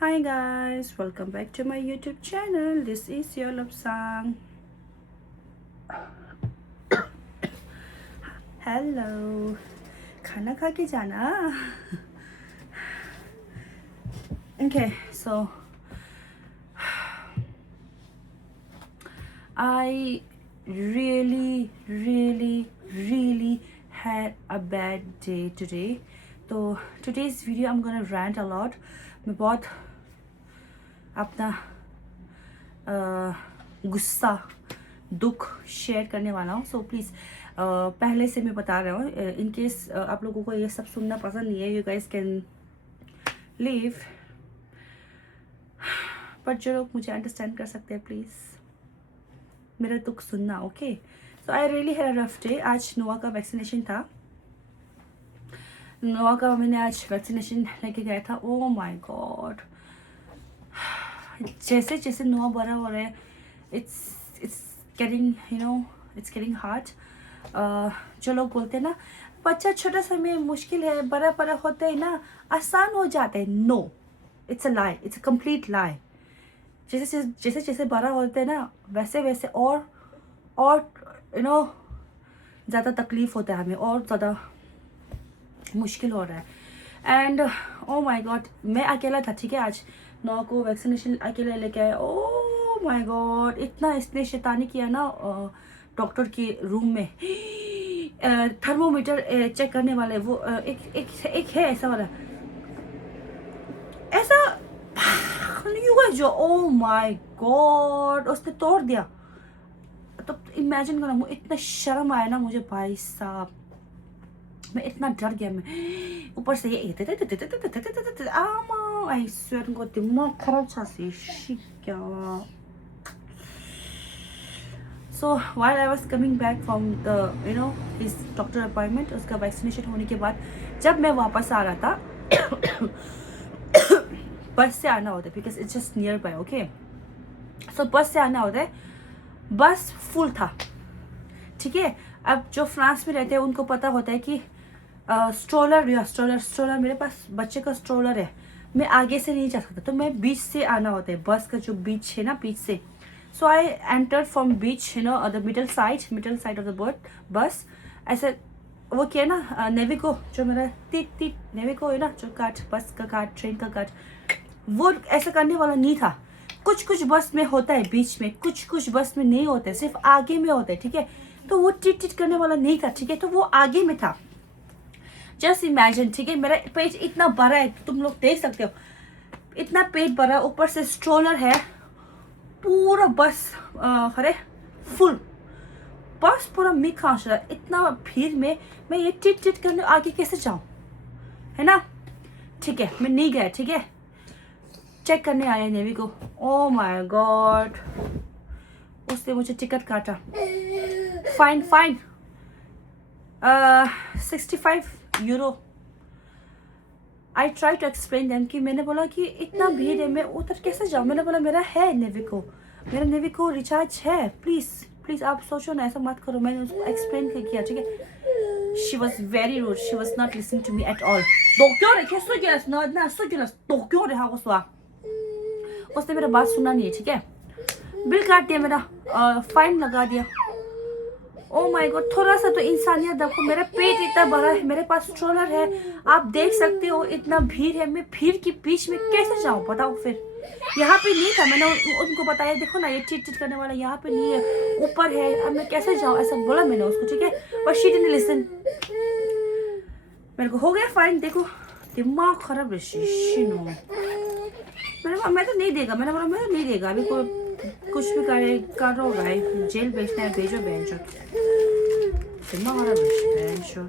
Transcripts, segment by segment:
Hi guys, welcome back to my YouTube channel. This is your love song. Hello. खाना खा के जाना. Okay, so I really had a bad day today. So today's video I'm gonna rant a lot. मैं बहुत अपना गुस्सा दुख share करने वाला हूँ. सो प्लीज़ पहले से मैं बता रहा हूँ, इन केस आप लोगों को ये सब सुनना पसंद नहीं है, you guys can leave, but जो लोग मुझे अंडरस्टैंड कर सकते हैं प्लीज़ मेरा दुख सुनना. Okay, so I really had a rough day. आज नोआ का वैक्सीनेशन था. नोआ का मैंने आज वैक्सीनेशन लेके गया था. ओ माय गॉड, जैसे जैसे नोआ बड़ा हो रहा है, it's getting it's getting hard. जो लोग बोलते हैं ना बच्चा छोटा सा में मुश्किल है, बड़ा बड़ा होता है ना आसान हो जाता है. No, it's a lie, it's a complete lie. जैसे जैसे जैसे बड़ा होते हैं ना वैसे वैसे और ज़्यादा तकलीफ़ होता है हमें, और ज़्यादा मुश्किल हो रहा है. एंड ओ माय गॉड, मैं अकेला था. ठीक है, आज नौ को वैक्सीनेशन अकेले लेके आया. ओ माय गॉड, इतना इसने शैतानी किया ना डॉक्टर के रूम में. थर्मोमीटर चेक करने वाले वो एक है ऐसा वाला, ऐसा हुआ जो, ओ माय गॉड, उसने तोड़ दिया. तो इमेजिन करो, इतना शर्म आया ना मुझे भाई साहब, मैं इतना डर गया. मैं ऊपर से ये आई स्वेयर को दिमाग खराब था से क्या. सो while I was coming back from the his doctor appointment, उसका वैक्सीनेशन होने के बाद जब मैं वापस आ रहा था बस से आना होता है because it's just nearby. Okay, so bus से आना होता है. बस फुल था. ठीक है, अब जो फ्रांस में रहते हैं उनको पता होता है कि स्ट्रोलर या स्ट्रोलर मेरे पास बच्चे का स्ट्रोलर है, मैं आगे से नहीं जा सकता, तो मैं बीच से आना होता है. बस का जो बीच है ना, बीच से. सो आई एंटर फ्रॉम बीच, the middle side of the bus. ऐसे वो किया ना नेविको, जो मेरा टिट नेविको है ना, जो काट, बस का काट, ट्रेन का काट, वो ऐसा करने वाला नहीं था. कुछ बस में होता है बीच में, कुछ बस में नहीं होता है, सिर्फ आगे में होता है. ठीक है, तो वो टिट करने वाला नहीं था. ठीक है, तो वो आगे में था. Just imagine. ठीक है, मेरा पेट इतना बड़ा है, तुम लोग देख सकते हो, इतना पेट बड़ा, ऊपर से स्ट्रोलर है, पूरा बस अरे फुल बस पूरा मिक्स रहा. इतना भीड़ में मैं ये टिट करने आगे कैसे जाऊं, है ना. ठीक है, मैं नहीं गया. ठीक है, चेक करने आया नेवी को. ओ माय गॉड, उसने मुझे टिकट काटा. Fine 65 euro. I try to explain them कि मैंने बोला कि इतना भीड़ है, मैं उधर कैसे जाऊँ. मैंने बोला मेरा है नेविको, मेरा नेविको रिचार्ज है, प्लीज़ आप सोचो ना, ऐसा मत करो. मैंने उसको एक्सप्लेन किया. ठीक है, she was very rude, she was not listening to me at all. उसने मेरा बात सुना नहीं है. ठीक है, बिल काट दिया मेरा, फाइन लगा दिया. ओ माय गॉड, थोड़ा सा तो इंसानियत देखो. मेरा पेट इतना बड़ा है, मेरे पास स्ट्रोलर है, आप देख सकते हो, इतना भीड़ है, मैं भीड़ के बीच में कैसे जाऊं बताओ. फिर यहाँ पे नहीं था, मैंने उनको बताया, देखो ना ये टिट करने वाला यहाँ पे नहीं है, ऊपर है, अब मैं कैसे जाऊँ, ऐसा बोला मैंने उसको. ठीक है, बट शी डिडंट लिसन. मेरे को हो गया फाइन. देखो दिमाग खराब है. मैं तो नहीं देगा, मैंने बोला मैं तो नहीं देगा. अभी कोई कुछ भी कर रहा होगा, जेल भेजना है, भेजो बेंचो. दिमाग खराब है बेंचो.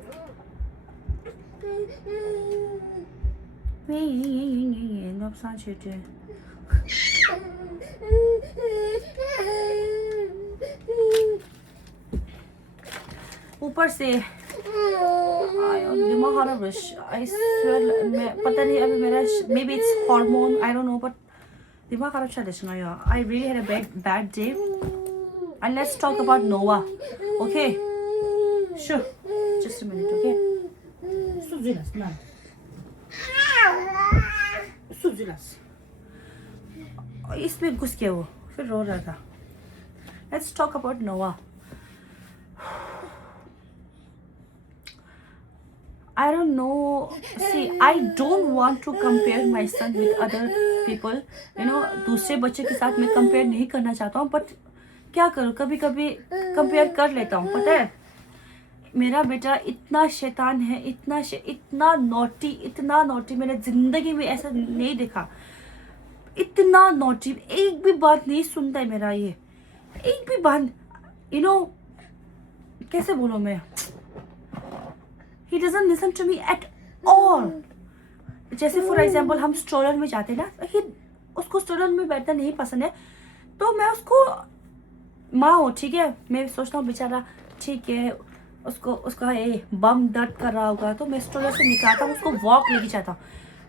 नुकसान छेटे ऊपर से दिमाग खराब है. आई स्वेयर, मैं पता नहीं अभी मेरा, may be it's hormone, I don't no, but दिमाग खराब चल रहा है. I really had a bad day. And let's talk about Noah. Okay? Sure. Just a minute, okay? Suzilas, man. Suzilas. और इसमें घुस गया वो, फिर रो रहा था. Let's talk about Noah. I don't know. See, I don't want to compare my son with other people. दूसरे बच्चे के साथ मैं कंपेयर नहीं करना चाहता हूँ, बट क्या करूँ, कभी कभी कंपेयर कर लेता हूँ. पता है, मेरा बेटा इतना शैतान है, इतना नॉटी मैंने जिंदगी में ऐसा नहीं देखा. इतना नॉटी, एक भी बात नहीं सुनता है मेरा ये, एक भी बात. कैसे बोलूँ मैं, he doesn't listen to me at all. जैसे फॉर एग्जाम्पल हम स्ट्रोलर में जाते हैं ना, उसको स्ट्रोलर में बैठना नहीं पसंद है, तो मैं उसको माँ हो, ठीक है, मैं सोचता हूँ बेचारा ठीक है, उसका ये बम दर्द कर रहा होगा, तो मैं स्ट्रोलर से निकालता हूँ, उसको वॉक लेके जाता हूँ.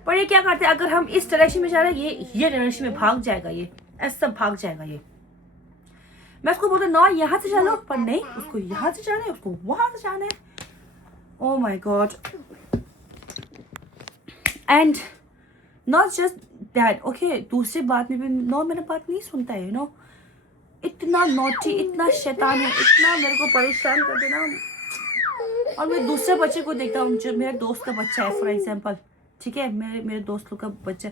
पर ये क्या करते हैं, अगर हम इस डायरेक्शन में जा रहे हैं, ये डायरेक्शन में भाग जाएगा, ये ऐसा भाग जाएगा. ये मैं उसको बोलता ना यहाँ से चलो, पर नहीं, उसको यहाँ से जाना है, उसको वहां से जाना है. Oh my God. And not just that, okay, दूसरी बात में भी मेरा बात नहीं सुनता है, इतना नॉटी, इतना शैतान है, इतना मेरे को परेशान कर देना. और मैं दूसरे बच्चे को देखता हूँ, जो मेरे दोस्त का बच्चा है फॉर एग्जाम्पल, ठीक है, मेरे दोस्त लोग का बच्चा,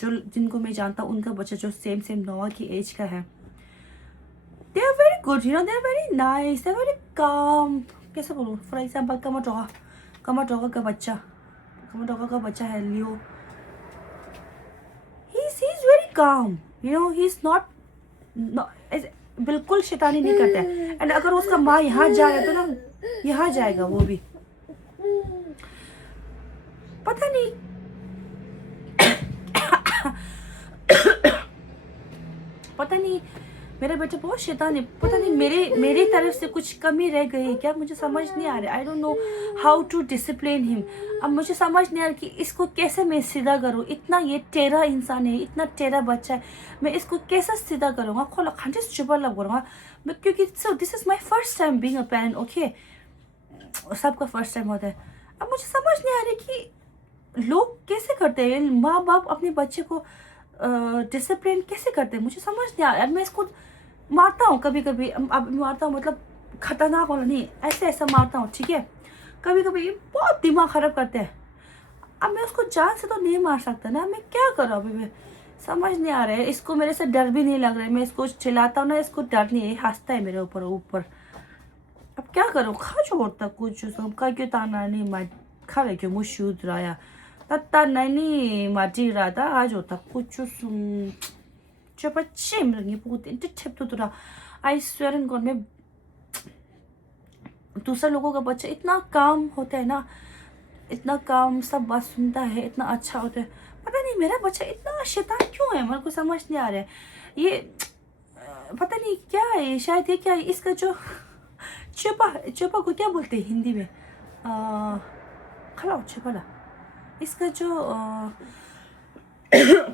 जो जिनको मैं जानता हूँ, उनका बच्चा जो सेम नोआ की एज का है. They are very good, they are very nice, they are very calm. कैसे बोलूँ, फॉर एग्जाम्पल कमाटोगा का बच्चा है लियो. He's very calm, he's not बिल्कुल शैतानी नहीं करता है. एंड अगर उसका माँ यहाँ जा रहा है तो ना यहाँ जाएगा वो भी. पता नहीं मेरा बेटा बहुत शैतान है. पता नहीं मेरी तरफ से कुछ कमी रह गई है क्या, मुझे समझ नहीं आ रहा. I don't know how to discipline him. अब मुझे समझ नहीं आ रहा कि इसको कैसे मैं सीधा करूँ. इतना ये टेढ़ा इंसान है, इतना टेढ़ा बच्चा है, मैं इसको कैसे सीधा करूँगा. खोला खंडे चुपा लग करूँगा मैं, क्योंकि this is my first time being a parent. Okay, सबका फर्स्ट टाइम होता है. अब मुझे समझ नहीं आ रही कि लोग कैसे करते हैं, माँ बाप अपने बच्चे को डिसिप्लिन कैसे करते हैं. मुझे समझ नहीं आ रहा. मैं इसको मारता हूँ कभी कभी. अब मारता हूँ मतलब खतरनाक वाला नहीं, ऐसा मारता हूँ, ठीक है. कभी कभी बहुत दिमाग खराब करते हैं. अब मैं उसको जान से तो नहीं मार सकता ना, मैं क्या करूँ. अभी मैं समझ नहीं आ रहा है. इसको मेरे से डर भी नहीं लग रहा है. मैं इसको चिल्लाता हूँ ना, इसको डर नहीं है, हंसता है मेरे ऊपर. अब क्या करूँ, खा छोड़ता कुछ सबका क्यों ताना नहीं मा खा रहे क्यों मुझ शुद्ध रहा तत्ता नहीं माटी रहा आज होता कुछ बच्चे मिलेंगे बहुत इंटेप तो तुरा. आई स्वेयर इन गॉड, में दूसरे लोगों का बच्चा इतना काम होता है ना, इतना काम, सब बात सुनता है, इतना अच्छा होता है. पता नहीं मेरा बच्चा इतना शैतान क्यों है, मेरे को समझ नहीं आ रहा है. ये पता नहीं क्या है, शायद ये क्या है, इसका जो चोपा को क्या बोलते हैं हिंदी में, खलाओ चोपा, इसका जो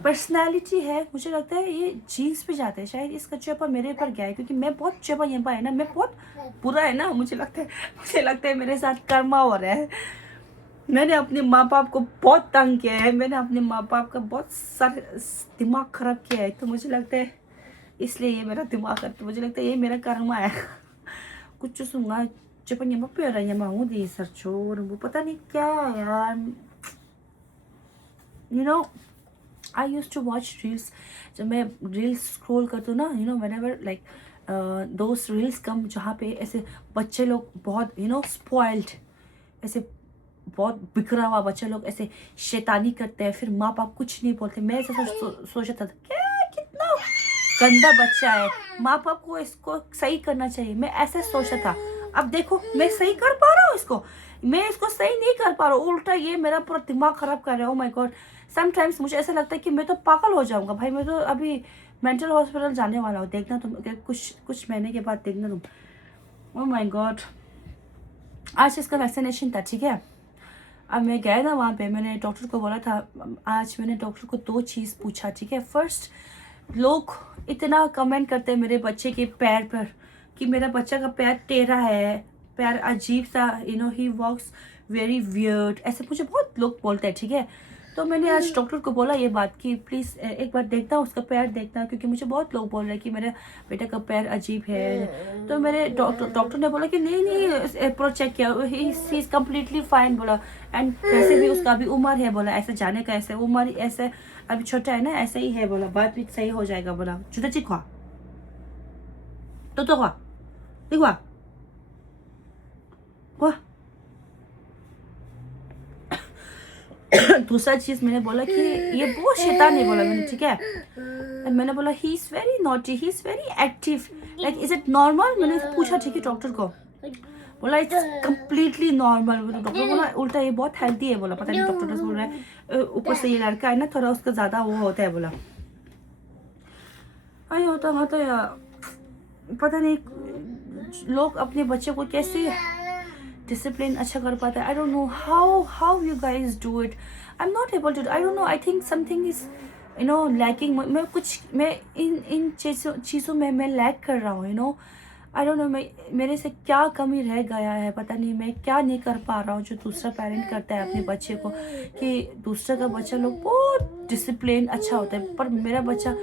पर्सनालिटी है, मुझे लगता है ये जीन्स पे जाता है. शायद इसका चोपा मेरे ऊपर गया है, क्योंकि मैं बहुत चोपा यंपा है ना, मैं बहुत बुरा है ना. मुझे लगता है मेरे साथ कर्मा हो रहा है. मैंने अपने माँ बाप को बहुत तंग किया है, मैंने अपने माँ बाप का बहुत दिमाग खराब किया है. तो मुझे लगता है इसलिए ये मेरा दिमाग है, तो मुझे लगता है ये मेरा कर्मा है. कुछ सुनगा चोपा यंपा पे रहा है, हूँ दी सर छोड़, वो पता नहीं क्या यार. I used to watch reels. जब मैं रील्स स्क्रॉल करती हूँ ना, whenever like those reels come जहाँ पे ऐसे बच्चे लोग बहुत spoiled, ऐसे बहुत बिखरा हुआ बच्चे लोग ऐसे शैतानी करते हैं, फिर माँ बाप कुछ नहीं बोलते. मैं ऐसे सोचता था क्या कितना गंदा बच्चा है, माँ बाप को इसको सही करना चाहिए. मैं ऐसे सोचता था. अब देखो मैं सही कर पा रहा हूँ इसको, मैं इसको सही नहीं कर पा रहा हूँ, उल्टा ये मेरा पूरा दिमाग खराब कर रहा है. ओ माय गॉड, समटाइम्स मुझे ऐसा लगता है कि मैं तो पागल हो जाऊंगा भाई. मैं तो अभी मेंटल हॉस्पिटल जाने वाला हूँ, देखना तुम कुछ महीने के बाद देखना तुम. ओ माय गॉड, आज इसका वैक्सीनेशन था, ठीक है. अब मैं गया ना वहाँ पे, मैंने डॉक्टर को बोला था, आज मैंने डॉक्टर को 2 चीज़ पूछा, ठीक है. फर्स्ट, लोग इतना कमेंट करते हैं मेरे बच्चे के पैर पर कि मेरा बच्चा का पैर टेढ़ा है, पैर अजीब सा, ही वॉक्स वेरी वियर्ड, ऐसे मुझे बहुत लोग बोलते हैं, ठीक है. तो मैंने आज डॉक्टर को बोला ये बात कि प्लीज़ एक बार देखना उसका पैर देखना, क्योंकि मुझे बहुत लोग बोल रहे हैं कि मेरे बेटे का पैर अजीब है। तो मेरे डॉक्टर ने बोला कि नहीं नहीं पूरा चेक किया, ही इज़ कम्प्लीटली फाइन बोला। एंड वैसे भी उसका अभी उम्र है बोला ऐसे जाने का, ऐसे उम्र ऐसे अभी छोटा है ना, ऐसे ही है बोला, बात भी सही हो जाएगा बोला। जुदा ची खुआ तो खुआ खुआ खुआ। दूसरा चीज मैंने बोला कि ये बहुत शैतान है बोला मैंने, ठीक है। And मैंने बोला he is very naughty, he is very active, like is it normal. मैंने पूछा ठीक है डॉक्टर को, बोला इट्स कम्प्लीटली नॉर्मल। डॉक्टर बोला उल्टा ये बहुत हेल्दी है बोला, पता नहीं डॉक्टर बोल रहा है ऊपर से ये लड़का है ना थोड़ा उसका ज्यादा वो होता है बोला। आई होता मतलब यार पता नहीं लोग अपने बच्चे को कैसे डिसिप्लिन अच्छा कर पाता है। I don't know how you guys do it, I am not able to, I don't know, I think something is you know lacking. मैं इन चीज़ों में मैं लैक कर रहा हूँ, you know, I don't know मेरे से क्या कमी रह गया है, पता नहीं मैं क्या नहीं कर पा रहा हूँ जो दूसरा पेरेंट करता है अपने बच्चे को। कि दूसरे का बच्चा लोग बहुत डिसिप्लिन अच्छा होता है, पर मेरा बच्चा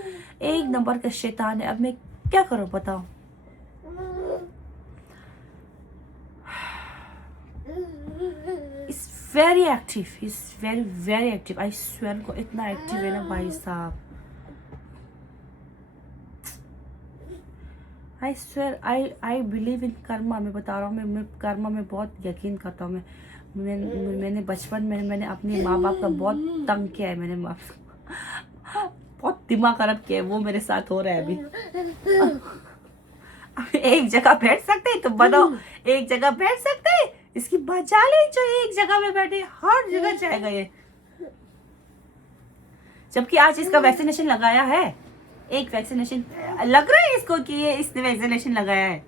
एक नंबर का शैतान है। अब मैं क्या करूँ बताओ। Is very active, is very active, I swear को इतना एक्टिव है ना भाई साहब। I swear I believe in Karma. मैं बता रहा हूँ मैं कर्मा में बहुत यकीन करता हूँ। मैंने बचपन में मैंने अपने माँ बाप का बहुत तंग किया है, मैंने बहुत दिमाग खराब किया है, वो मेरे साथ हो रहा है अभी। एक जगह बैठ सकते तो बताओ, एक जगह बैठ सकते, इसकी बचाले जो एक जगह में बैठे हर जगह जाएगा ये। जबकि आज इसका वैक्सीनेशन लगाया है, एक वैक्सीनेशन लग रहा है इसको कि ये इसने वैक्सीनेशन लगाया है।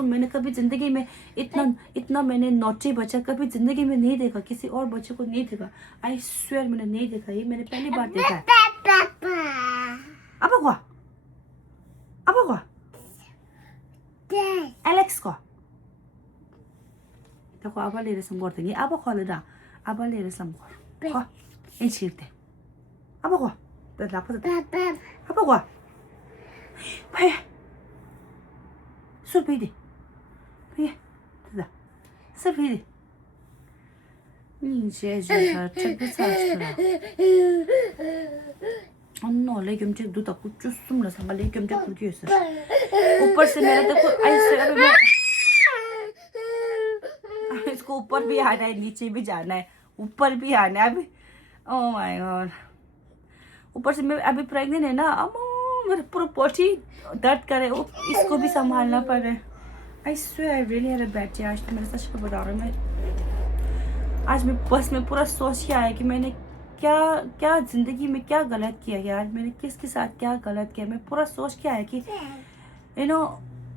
मैंने कभी जिंदगी में इतना मैंने नॉटी बच्चा कभी जिंदगी में नहीं देखा, किसी और बच्चे को नहीं देखा। आई स्वेयर मैंने नहीं देखा, ये मैंने पहली बार देखा है। अब एलेक्स को देखो अब ले रसम करते हैं अब खोलेगा, अब ले रसम कर हाँ इन चीज़ते अब को तो लापता अब को भाई सुर भी दे भाई दादा सुर भी दे नीचे जो है चेक भी साफ करा अन्नो लेकिन चेक दो तक कुछ सुन रहा है लेकिन चेक कुछ ऐसा ऊपर से मेरा तो ऐसे अभी इसको ऊपर भी आना है नीचे भी जाना है ऊपर भी आना है अभी। ओह माय गॉड, ऊपर से मैं अभी प्रेग्नेंट है ना, अम्मा मेरे पूरा बॉडी दर्द करे, इसको भी संभालना पड़ रहा है। I swear I really had a bad day. आज तो मेरे सच को बता रहा हूँ मैं, आज मैं बस में पूरा सोच के आया कि मैंने क्या ज़िंदगी में क्या गलत किया यार, मैंने किसके साथ क्या गलत किया। मैं पूरा सोच के आया कि you know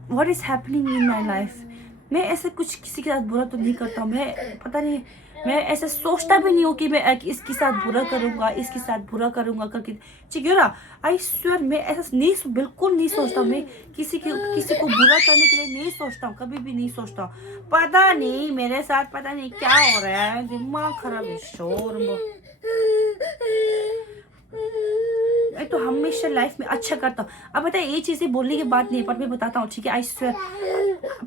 what is happening in my life. मैं ऐसे कुछ किसी के साथ बुरा तो नहीं करता हूँ, मैं पता नहीं, मैं ऐसे सोचता भी नहीं हूँ कि मैं इसके साथ बुरा करूँगा, इसके साथ बुरा करूँगा करके। ठीक है ना, आई स्वेयर मैं ऐसा नहीं, बिल्कुल नहीं सोचता। मैं किसी को बुरा करने के लिए नहीं सोचता हूँ, कभी भी नहीं सोचता हूँ। पता नहीं मेरे साथ पता नहीं क्या हो रहा है, दिमाग खराब है, शोर मैं तो हमेशा लाइफ में अच्छा करता हूँ। अब बताए ये चीज़ें बोलने की बात नहीं है, पर मैं बताता हूँ ठीक है। आई स्वेयर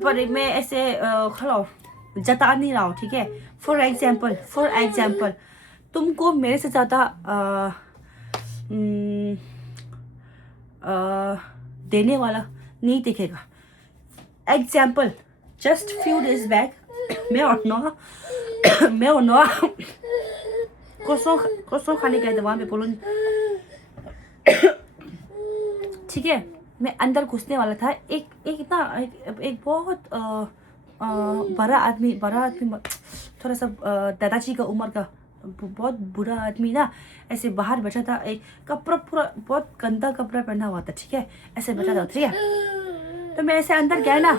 पर मैं ऐसे खलो जता नहीं रहा हूँ ठीक है। फॉर एग्जाम्पल तुमको मेरे से ज़्यादा देने वाला नहीं दिखेगा। Example just few days back मैं और नोआ क्रोसों खाने गए थे वहाँ पे बोलो ठीक है। मैं अंदर घुसने वाला था, एक बहुत बड़ा आदमी थोड़ा सा दादाजी का उम्र का बहुत बुरा आदमी ना, ऐसे बाहर बैठा था। एक कपड़ा पूरा बहुत गंदा कपड़ा पहना हुआ था ठीक है, ऐसे बैठा था ठीक है। तो मैं ऐसे अंदर गया ना,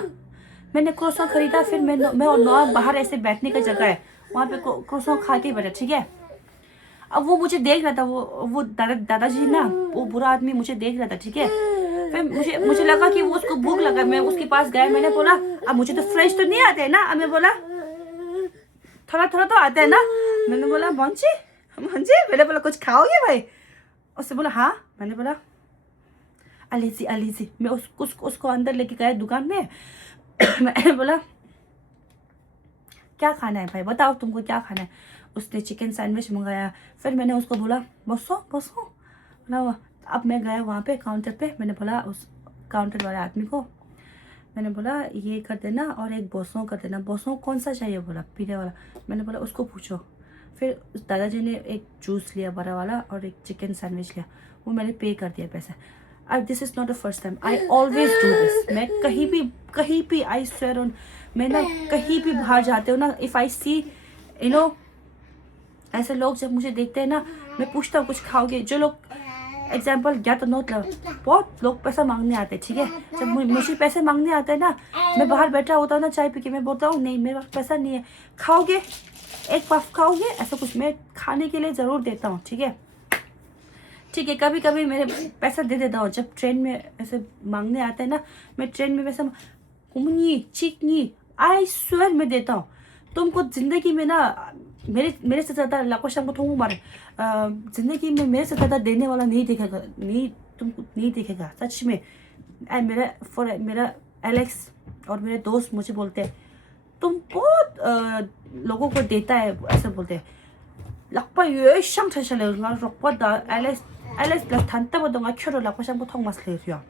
मैंने क्रोसों खरीदा, फिर मैं और नौआ बाहर ऐसे बैठने का जगह है वहाँ पे क्रोसों खा के बैठा ठीक है। अब वो मुझे देख रहा था, वो दादाजी ना, वो बुरा आदमी मुझे देख रहा था, ठीक है। फिर मुझे लगा कि वो उसको भूख लगा, मैं उसके पास गया, मैंने बोला अब मुझे तो फ्रेश तो नहीं आते है ना, अब मैं बोला थोड़ा थोड़ा तो आता है ना, मैंने बोला मंजी मैंने बोला कुछ खाओगे भाई? उससे बोला हाँ। मैंने बोला अलीजी मैं उसको अंदर लेके गया दुकान में मैंने बोला क्या खाना है भाई, बताओ तुमको क्या खाना है। उसने चिकन सैंडविच मंगाया। फिर मैंने उसको बोला बसो बोला। अब मैं गया वहाँ पे काउंटर पे, मैंने बोला उस काउंटर वाले आदमी को, मैंने बोला ये कर देना और एक बोसो कर देना। बोसो कौन सा चाहिए? बोला पीले वाला। मैंने बोला उसको पूछो। फिर दादाजी ने एक जूस लिया बड़ा वाला और एक चिकन सैंडविच लिया, वो मैंने पे कर दिया पैसा। अब this is not the first time, I always do this. मैं कहीं भी आई स्वेयर ऑन, मैं ना कहीं भी बाहर जाते हो ना, if I see you know ऐसे लोग जब मुझे देखते हैं ना, मैं पूछता हूँ कुछ खाओगे? जो लोग एग्जाम्पल या तो नोट लो, बहुत लोग पैसा मांगने आते हैं, ठीक है। जब मुझे पैसे मांगने आते हैं ना, मैं बाहर बैठा होता हूँ ना चाय पी के, मैं बोलता हूँ नहीं मेरे पास पैसा नहीं है, खाओगे एक पफ खाओगे, ऐसा कुछ मैं खाने के लिए ज़रूर देता हूँ, ठीक है। कभी कभी मेरे पैसा दे देता हूँ। जब ट्रेन में ऐसे मांगने आते हैं ना, मैं ट्रेन में वैसे कुमनी चिकनी आई स्वेयर मैं देता हूँ। तुमको ज़िंदगी में ना मेरे से ज़्यादा लाखों शाम को थोड़ा मारे, ज़िंदगी में मेरे से ज़्यादा देने वाला नहीं दिखेगा, तुमको नहीं दिखेगा सच में। मेरा एलेक्स और मेरे दोस्त मुझे बोलते हैं तुम बहुत लोगों को देता है, ऐसा बोलते हैं। lakpa yue shang cha shale nga rokpa da Alex plus thanta ba donga choro lakpa shang ko thong mas le रिया।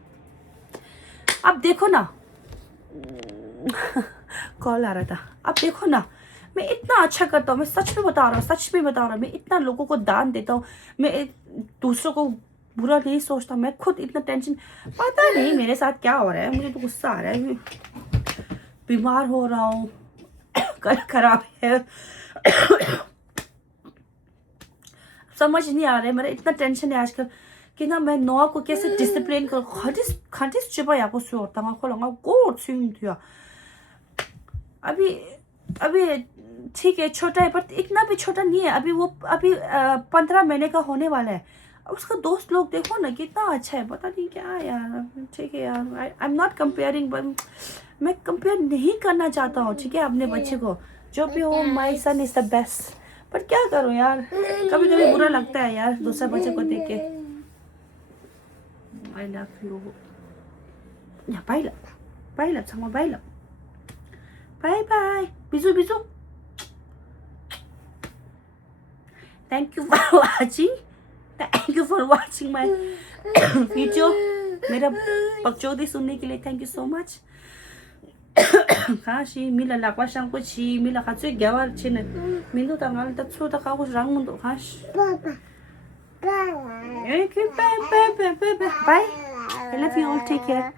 अब देखो ना कॉल आ रहा था। अब देखो ना मैं इतना अच्छा करता हूँ, मैं सच में बता रहा हूँ, मैं इतना लोगों को दान देता हूँ, मैं दूसरों को बुरा नहीं सोचता, मैं खुद इतना टेंशन, पता नहीं मेरे साथ क्या हो रहा है, मुझे तो गुस्सा आ रहा है, बीमार हो रहा हूँ, कल खराब है, समझ नहीं आ रहा है, मेरा इतना टेंशन है आजकल कि ना मैं नोआ को कैसे डिसिप्लिन कर खटिस चिपा या को सो तंगा खोलंगा को सिंग दिया। अभी ठीक है छोटा है पर इतना भी छोटा नहीं है, अभी 15 महीने का होने वाला है। उसका दोस्त लोग देखो ना कितना अच्छा है, पता नहीं क्या यार, ठीक है यार, आई एम नॉट कंपेयरिंग, बट मैं कंपेयर नहीं करना चाहता हूँ, ठीक है, अपने बच्चे को। जो भी हो माई सन इज द बेस्ट, पर क्या करूँ यार, कभी कभी बुरा लगता है यार दूसरा बच्चे को देख के। आई लव यू या बाय संग बाय बिजू thank you for watching my video. मेरा बकचोदी सुनने के लिए थैंक यू सो मच। खासी मिला लाकवा शांको ची मिला खाचु ग्यावर छिन मिंदु तंगाल तत्सु तकाउ रंग मुंदु खास bye. I love you all, take care.